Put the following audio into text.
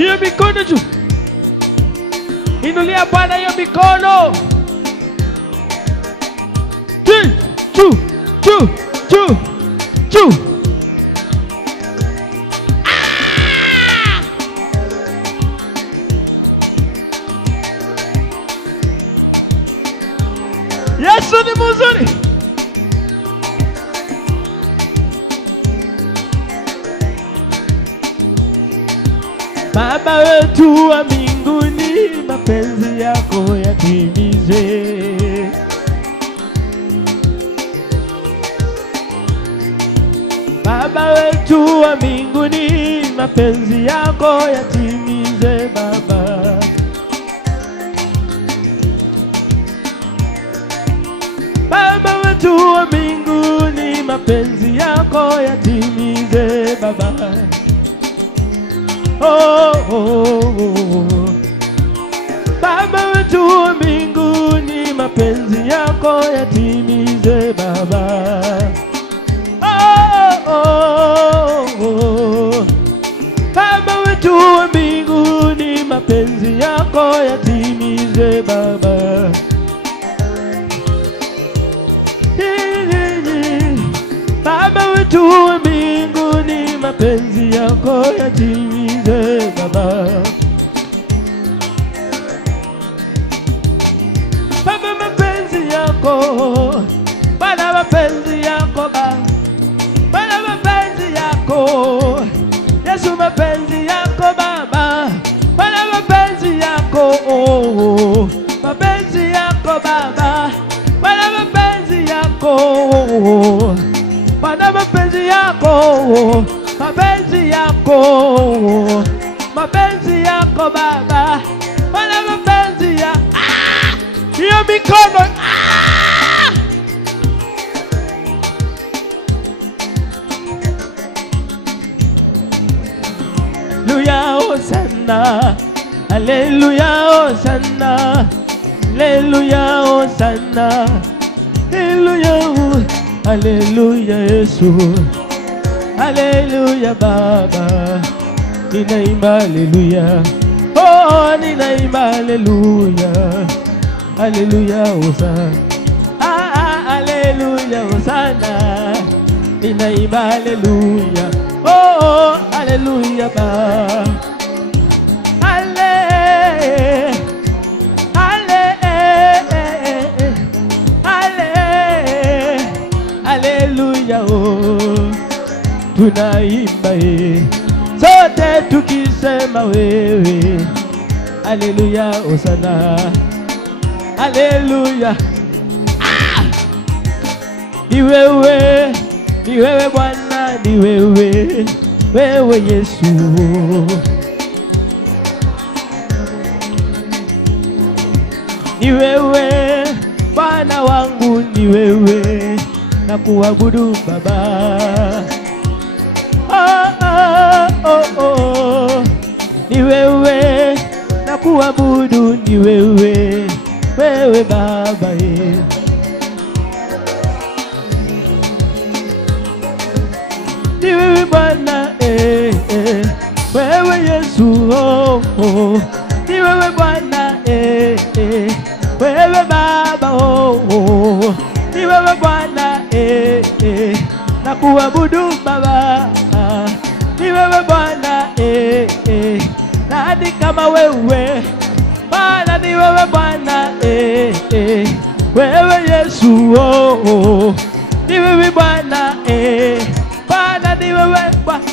Hiyo mikono juu. Inulia Bwana hiyo mikono. Juu, juu, juu, juu. Yesu ni mzuri. Baba wetu wa mbinguni, mapenzi yako yatimize. Baba wetu wa mbinguni, mapenzi yako yatimize Baba. Baba wetu wa mbinguni, mapenzi yako yatimize Baba. Oh, oh, oh. Baba wetu wa mbinguni, mapenzi yako yatimize Baba. Oh, oh, oh. Baba wetu wa mbinguni, mapenzi yako yatimize Baba. Baba wetu wa mbinguni, mapenzi yako yatimize Baba. Baba, mapenzi yako, Bwana, mapenzi yako Baba. Bwana, mapenzi yako Yesu, mapenzi yako Baba. Bwana, mapenzi yako, oh, mapenzi yako Baba. Bwana, mapenzi yako, Bwana, mapenzi yako, mapenzi yako, mapenzi yako Baba. Bwana, mapenzi ya hiyo mikono. Haleluya, Hosanna, haleluya, Hosanna, haleluya, Hosanna, haleluya, haleluya Yesu, haleluya Baba, ninaimba haleluya, oh ninaimba haleluya, haleluya Hosanna, haleluya Hosanna, ninaimba haleluya, oh haleluya Baba. Haleluya, oh, tunaimba sote tukisema wewe, haleluya Hosanna, haleluya. Ni wewe Bwana, ni wewe, wewe Yesu. Ni wewe Bwana wangu, ni wewe na kuabudu Baba. Ni wewe na kuabudu, ni wewe, wewe Baba. Ni wewe Bwana, wewe Yesu, oh, oh. Ni wewe Bwana, wewe Baba, oh, oh. Ni wewe Bwana, na kuabudu Baba. Ni wewe Bwana, nani kama wewe Bwana? Ni wewe Bwana, wewe Yesu, oh, oh. Ni wewe Bwana, Bwana, ni wewe Bwana.